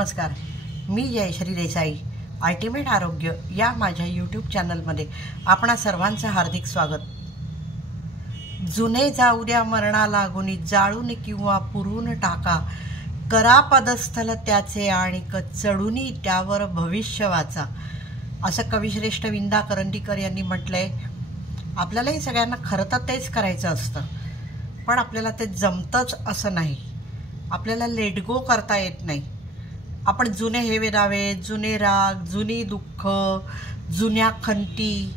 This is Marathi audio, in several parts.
नमस्कार, मी जयश्री देसाई. अल्टिमेट आरोग्य या माझ्या यूट्यूब चॅनलमध्ये आपणा सर्वांचं हार्दिक स्वागत. जुने जाऊ द्या मरणा लागुनी, जाळून किंवा पुरून टाका, करा पदस्थल त्याचे आणि चढुनी त्यावर भविष्य वाचा, असं कविश्रेष्ठ विंदा करंदीकर यांनी म्हटलंय. आपल्यालाही सगळ्यांना खरं तर तेच करायचं असतं, पण आपल्याला ते जमतंच असं नाही. आपल्याला लेट गो करता येत नाही. आपण जुने हेवे दावे, जुने राग, जुनी दुःख, जुन्या खंती,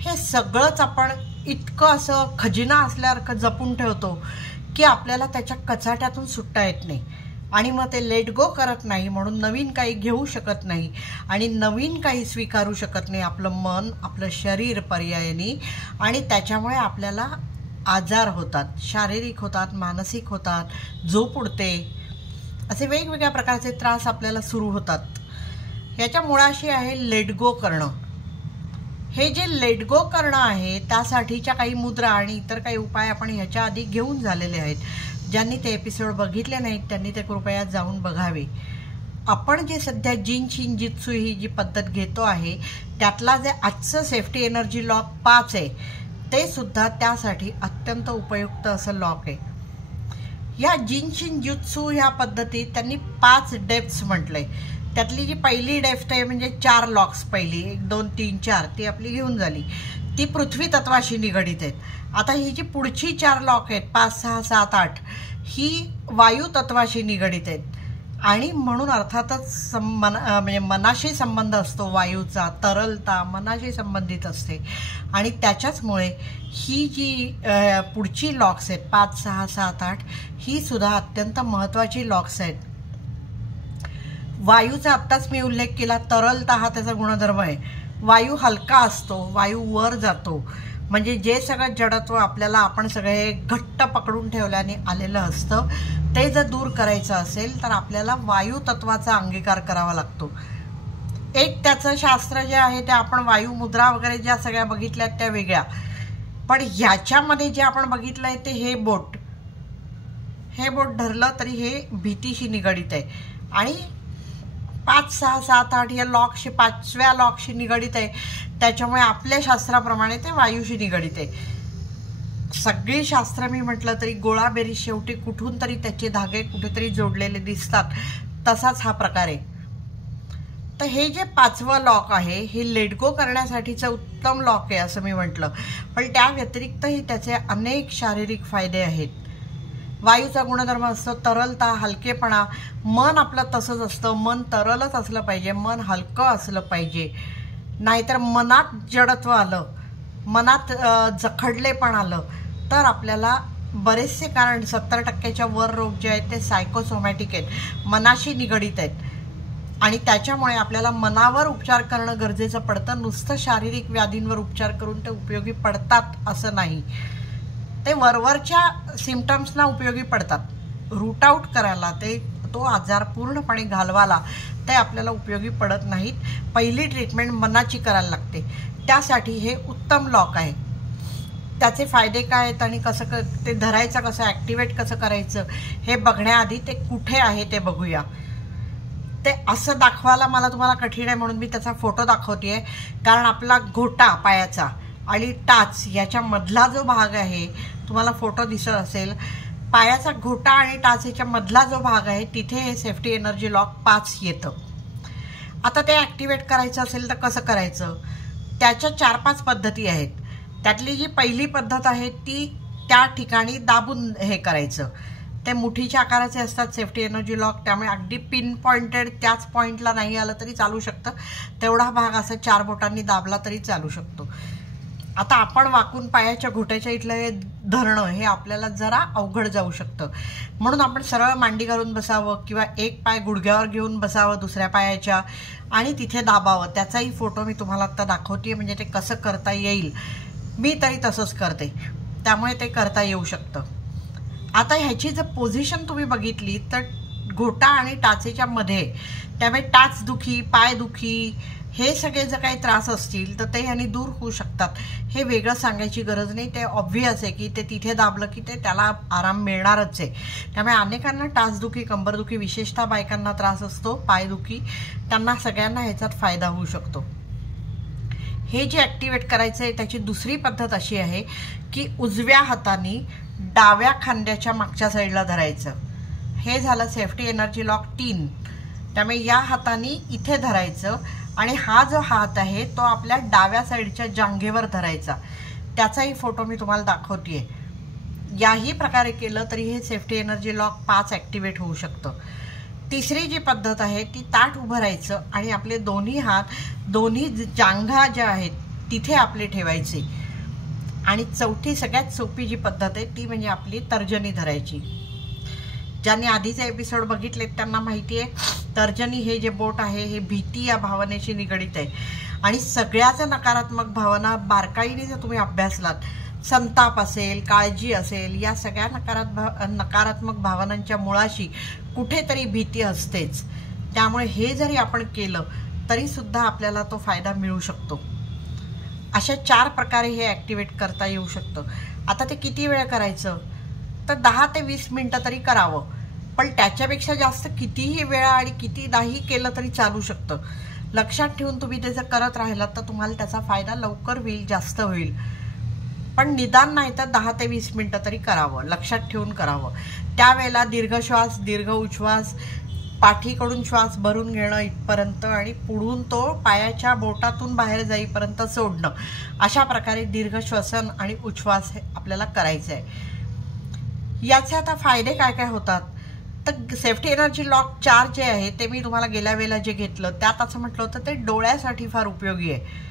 हे सगळंच आपण इतकं असं खजिना असल्यासारखं जपून ठेवतो की आपल्याला त्याच्या कचाट्यातून सुटता येत नाही. आणि मग ते लेट गो करत नाही, म्हणून नवीन काही घेऊ शकत नाही आणि नवीन काही स्वीकारू शकत नाही आपलं मन, आपलं शरीर पर्यायाने. आणि त्याच्यामुळे आपल्याला आजार होतात, शारीरिक होतात, मानसिक होतात, झोप उडते, असे वेगवेगळ्या प्रकारचे त्रास आपल्याला सुरू होतात. याच्या मुळाशी आहे लेट गो करणं. हे जे लेट गो करणं आहे त्यासाठीच्या काही मुद्रा आणि इतर काही उपाय आपण ह्याच्या आधी घेऊन झालेले आहेत. ज्यांनी ते एपिसोड बघितले नाहीत त्यांनी ते कृपया जाऊन बघावे. आपण जे सध्या जिन शिंजित्सू ही जी पद्धत घेतो आहे त्यातला जे आजचं सेफ्टी एनर्जी लॉक 5 आहे ते सुद्धा त्यासाठी अत्यंत उपयुक्त असं लॉक आहे. या जिन शिंजित्सू ह्या पद्धतीत त्यांनी 5 डेप्थ्स म्हटलंय. त्यातली जी पहिली डेप्थ आहे म्हणजे 4 लॉक्स, पहिली 1 2 3 4 ती आपली घेऊन झाली, ती पृथ्वी तत्वाशी निगडीत आहेत. आता ही जी पुढची 4 लॉक आहेत 5 6 7 8 ही वायू तत्वाशी निगडीत आहेत. आणि म्हणून अर्थातच म्हणजे मनाशी संबंध असतो वायूचा, तरलता मनाशी संबंधित असते. आणि त्याच्याचमुळे ही जी पुढची लॉक्स आहेत 5 6 7 8 ही सुद्धा अत्यंत महत्त्वाची लॉक्स आहेत. वायूचा आत्ताच मी उल्लेख केला, तरलता हा त्याचा गुणधर्म आहे. वायू हलका असतो, वायू वर जातो, म्हणजे जे सगळं जडत्व आपल्याला आपण सगळे घट्ट पकडून ठेवल्याने आलेलं असतं ते जर दूर करायचं असेल तर आपल्याला वायू तत्वाचा अंगीकार करावा लागतो. एक त्याचं शास्त्र जे आहे ते आपण वायू मुद्रा वगैरे ज्या सगळ्या बघितल्यात त्या वेगळ्या, पण ह्याच्यामध्ये जे आपण बघितलंय ते हे बोट धरलं तरी हे भीतीशी निगडीत आहे. आणि 5 6 7 8 या लॉकशी 5व्या लॉकशी निगडीत आहे. त्याच्यामुळे आपल्या शास्त्राप्रमाणे ते वायूशी निगडीत आहे. सगळी शास्त्र मी म्हटलं तरी गोळाबेरीज शेवटी कुठून तरी त्याचे धागे कुठेतरी जोडलेले दिसतात, तसाच हा प्रकार आहे. तर हे जे 5वं लॉक आहे हे लेट गो करण्यासाठीचं उत्तम लॉक आहे असं मी म्हटलं, पण त्या व्यतिरिक्तही त्याचे अनेक शारीरिक फायदे आहेत. वायूचा गुणधर्म असतो तरलता, हलकेपणा. मन आपलं तसंच असतं, मन तरलच असलं पाहिजे, मन हलकं असलं पाहिजे. नाहीतर मनात जडत्व आलं, मनात जखडलेपण आलं तर आपल्याला बरेचसे, कारण 70% वर रोग जे आहेत ते सायकोसोमॅटिक आहेत, मनाशी निगडीत आहेत. आणि त्याच्यामुळे आपल्याला मनावर उपचार करणं गरजेचं पडतं. नुसतं शारीरिक व्याधींवर उपचार करून ते उपयोगी पडतात असं नाही, ते वरवरच्या सिम्पटम्सना उपयोगी पडतात. रूट आऊट करायला तो आजार पूर्णपणे घालवायला ते आपल्याला उपयोगी पडत नाहीत. पहिली ट्रीटमेंट मनाची करायला लागते. त्यासाठी हे उत्तम लॉक आहे. त्याचे फायदे काय आहेत आणि कसं ते धरायचं, कसं ॲक्टिवेट कसं करायचं हे बघण्याआधी ते कुठे आहे ते बघूया. ते असं दाखवायला मला तुम्हाला कठीण आहे म्हणून मी त्याचा फोटो दाखवते आहे. कारण आपला घोटा पायाचा आणि टाच याच्यामधला जो भाग आहे, तुम्हाला फोटो दिसत असेल, पायाचा घोटा आणि टाचेच्या मधला जो भाग आहे तिथे हे सेफ्टी एनर्जी लॉक 5 येतं. आता ते ॲक्टिवेट करायचं असेल तर कसं करायचं, त्याच्या 4-5 पद्धती आहेत. त्यातली जी पहिली पद्धत आहे ती त्या ठिकाणी दाबून हे करायचं. ते मुठीच्या आकाराचे असतात सेफ्टी एनर्जी लॉक, त्यामुळे अगदी पिन पॉइंटेड त्याच पॉईंटला नाही आलं तरी चालू शकतं. तेवढा भाग असं 4 बोटांनी दाबला तरी चालू शकतो. आता आपण वाकून पायाच्या घोट्याच्या इथलं धरणं हे आपल्याला जरा अवघड जाऊ शकतं, म्हणून आपण सरळ मांडी घालून बसावं किंवा एक पाय गुडघ्यावर घेऊन बसावं दुसऱ्या पायाच्या आणि तिथे दाबावं. त्याचाही फोटो मी तुम्हाला आत्ता दाखवते, म्हणजे ते कसं करता येईल. मी तरी तसंच करते, त्यामुळे ते करता येऊ शकतं. आता ह्याची जर पोझिशन तुम्ही बघितली तर घोटा आणि टाचेच्या मध्ये, त्यामुळे टाच दुखी, पाय दुखी, हे सगळे जर काही त्रास असतील तर ते ह्यानी दूर होऊ शकतात. हे वेगळं सांगायची गरज नाही, ते ऑब्व्हियस आहे की ते तिथे दाबलं की ते त्याला आराम मिळणारच आहे. त्यामुळे अनेकांना टाचदुखी, कंबरदुखी, विशेषतः बायकांना त्रास असतो, पायदुखी, त्यांना सगळ्यांना ह्याच्यात फायदा होऊ शकतो. हे जे ॲक्टिवेट करायचं आहे त्याची दुसरी पद्धत अशी आहे की उजव्या हाताने डाव्या खांद्याच्या मागच्या साईडला धरायचं. हे झालं सेफ्टी एनर्जी लॉक 3. त्यामुळे या हाताने इथे धरायचं आणि हा जो हात आहे तो आपल्या डाव्या साईडच्या जांघेवर धरायचा. त्याचाही फोटो मी तुम्हाला दाखवतेय. याही प्रकारे केलं तरी हे सेफ्टी एनर्जी लॉक 5 ॲक्टिवेट होऊ शकतं. तिसरी जी पद्धत आहे ती ताठ उभं राहायचं आणि आपले दोन्ही हात, दोन्ही जांघा ज्या आहेत तिथे आपले ठेवायचे. आणि चौथी सगळ्यात सोपी जी पद्धत आहे ती म्हणजे आपली तर्जनी धरायची. ज्यांनी आधीचे एपिसोड बघितलेत त्यांना माहिती आहे, तर्जनी हे जे बोट आहे हे भीती या भावनेशी निगडीत आहे. आणि सगळ्याच नकारात्मक भावना बारकाईने जर तुम्ही अभ्यासलात, संताप असेल, काळजी असेल, या सगळ्या नकारात्मक भावनांच्या मुळाशी कुठेतरी भीती असतेच. त्यामुळे हे जरी आपण केलं तरी सुद्धा आपल्याला तो फायदा मिळू शकतो. अशा 4 प्रकारे हे ॲक्टिवेट करता येऊ शकतं. आता ते किती वेळ करायचं तर 10 ते 20 मिनिटं तरी करावं, पण त्याच्यापेक्षा जास्त कितीही वेळा आणि कितीदाही केलं तरी चालू शकतं. लक्षात ठेवून तुम्ही ते जर करत राहिलात तर तुम्हाला त्याचा फायदा लवकर होईल, जास्त होईल. पण निदान नाही तर 10 ते 20 मिनिटं तरी करावं, लक्षात ठेवून करावं. त्यावेळेला दीर्घ श्वास, दीर्घ उच्छ्वास, पाठीकडून श्वास भरून घेणं इथपर्यंत आणि पुढून तो पायाच्या बोटातून बाहेर जाईपर्यंत सोडणं, अशा प्रकारे दीर्घ श्वसन आणि उच्छ्वास हे आपल्याला करायचं आहे. याचे आता फायदे काय काय होतात तर सेफ्टी एनर्जी लॉक 4 जे आहे ते मी तुम्हाला गेल्या वेळेला जे घेतलं त्यात असं म्हटलं होतं ते डोळ्यासाठी फार उपयोगी आहे.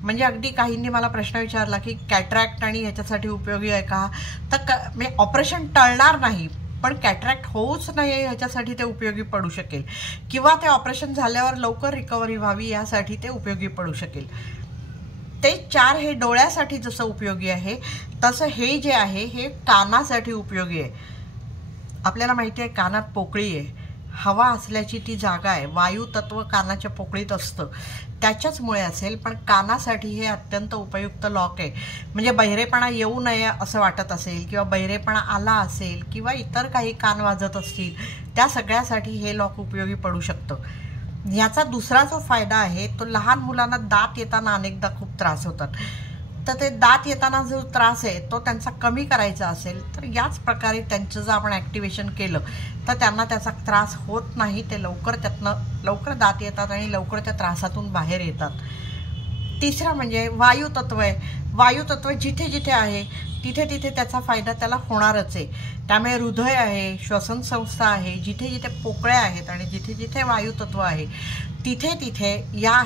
म्हणजे अगदी काहींनी मला प्रश्न विचारला की कॅटरॅक्ट आणि ह्याच्यासाठी उपयोगी आहे का, तर मी ऑपरेशन टळणार नाही पण कॅटरॅक्ट होऊच नये ह्याच्यासाठी ते उपयोगी पडू शकेल, किंवा ते ऑपरेशन झाल्यावर लवकर रिकव्हरी व्हावी यासाठी ते उपयोगी पडू शकेल. ते 4 हे डोळ्यासाठी जसं उपयोगी आहे तसं हे जे आहे हे कानासाठी उपयोगी आहे. आपल्याला माहिती आहे कानात पोकळी आहे, हवा असल्याची ती जागा आहे, वायू तत्व कानाच्या पोकळीत असतं, त्याच्याचमुळे असेल. पण कानासाठी हे अत्यंत उपयुक्त लॉक आहे. म्हणजे बहिरेपणा येऊ नये असं वाटत असेल किंवा बहिरेपणा आला असेल किंवा इतर काही कान वाजत असतील, त्या सगळ्यासाठी हे लॉक उपयोगी पडू शकतं. ह्याचा दुसरा जो फायदा आहे तो लहान मुलांना दात येताना अनेकदा खूप त्रास होतात, तर ते दात येताना जो त्रास आहे तो त्यांचा कमी करायचा असेल तर याच प्रकारे त्यांचं जर आपण ॲक्टिवेशन केलं तर त्यांना त्याचा त्रास होत नाही. ते लवकर दात येतात आणि लवकर त्या त्रासातून बाहेर येतात. तिसरं म्हणजे वायुतत्व आहे. वायुतत्व जिथे जिथे आहे तिथे तिथे त्याचा फायदा त्याला होणारच आहे. त्यामुळे हृदय आहे, श्वसन संस्था आहे, जिथे जिथे पोकळ्या आहेत आणि जिथे जिथे वायुतत्व आहे तिथे तिथे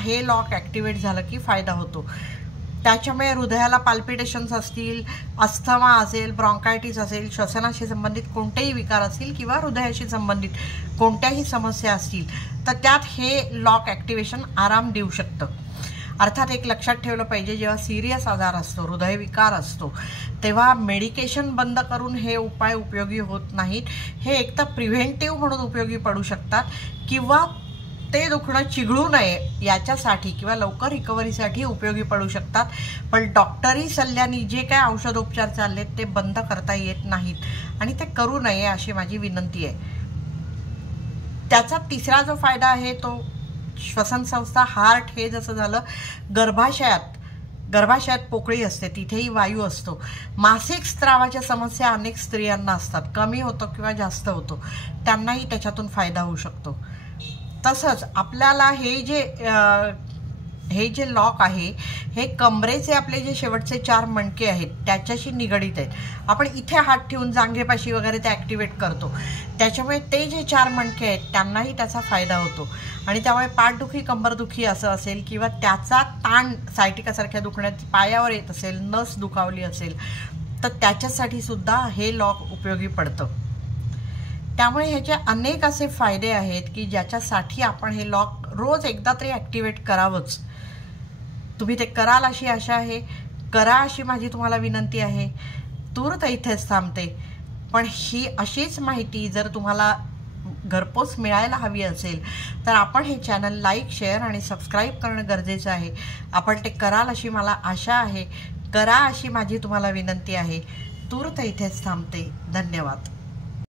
हे लॉक ॲक्टिवेट झालं की फायदा होतो. त्याच्यामुळे हृदयाला पाल्पिटेशन्स असतील, अस्थमा असेल, ब्रॉन्कायटिस असेल, श्वसनाशी संबंधित कोणतेही विकार असतील किंवा हृदयाशी संबंधित कोणत्याही समस्या असतील तर त्यात हे लॉक ॲक्टिवेशन आराम देऊ शकतं. अर्थात एक लक्षात ठेवलं पाहिजे, जेव्हा सिरियस आजार असतो, हृदयविकार असतो, तेव्हा मेडिकेशन बंद करून हे उपाय उपयोगी होत नाहीत. हे एक तर प्रिव्हेंटिव्ह म्हणून उपयोगी पडू शकतात किंवा ते दुखणं चिघळू नये याच्यासाठी किंवा लवकर रिकव्हरीसाठी उपयोगी पडू शकतात. पण डॉक्टरी सल्ल्याने जे काय औषधोपचार चाललेत ते बंद करता येत नाहीत आणि ते करू नये अशी माझी विनंती आहे. त्याचा तिसरा जो फायदा आहे तो श्वसन संस्था, हार्ट. हे जसं झालं गर्भाशयात पोकळी असते, तिथेही वायू असतो. मासिक स्त्रावाच्या समस्या अनेक स्त्रियांना असतात, कमी होतो किंवा जास्त होतो, त्यांनाही त्याच्यातून फायदा होऊ शकतो. तसंच आपल्याला हे जे लॉक आहे हे कमरेचे आपले जे शेवटचे 4 मणके आहेत त्याच्याशी निगडीत आहेत. आपण इथे हात ठेवून जांघेपाशी वगैरे ते ॲक्टिवेट करतो, त्याच्यामुळे ते जे 4 मणके आहेत त्यांनाही त्याचा फायदा होतो. आणि त्यामुळे पाठदुखी, कंबरदुखी असं असेल किंवा त्याचा ताण सायटिकासारख्या दुखण्यात पायावर येत असेल, नस दुखावली असेल तर त्याच्यासाठी सुद्धा हे लॉक उपयोगी पडतं. त्यामुळे ह्याचे अनेक असे फायदे आहेत की ज्याच्यासाठी आपण हे लॉक रोज एकदा तरी ॲक्टिवेट करावंच. तुम्ही ते कराल अशी आशा आहे, करा अशी माझी तुम्हाला विनंती आहे. तूर्त इथेच थांबते, पण ही अशीच माहिती जर तुम्हाला घरपोच मिळायला हवी असेल तर आपण हे चॅनल लाईक, शेअर आणि सबस्क्राईब करणं गरजेचं आहे. आपण ते कराल अशी मला आशा आहे. करा अशी माझी तुम्हाला विनंती आहे. तूर्त इथेच थांबते. धन्यवाद.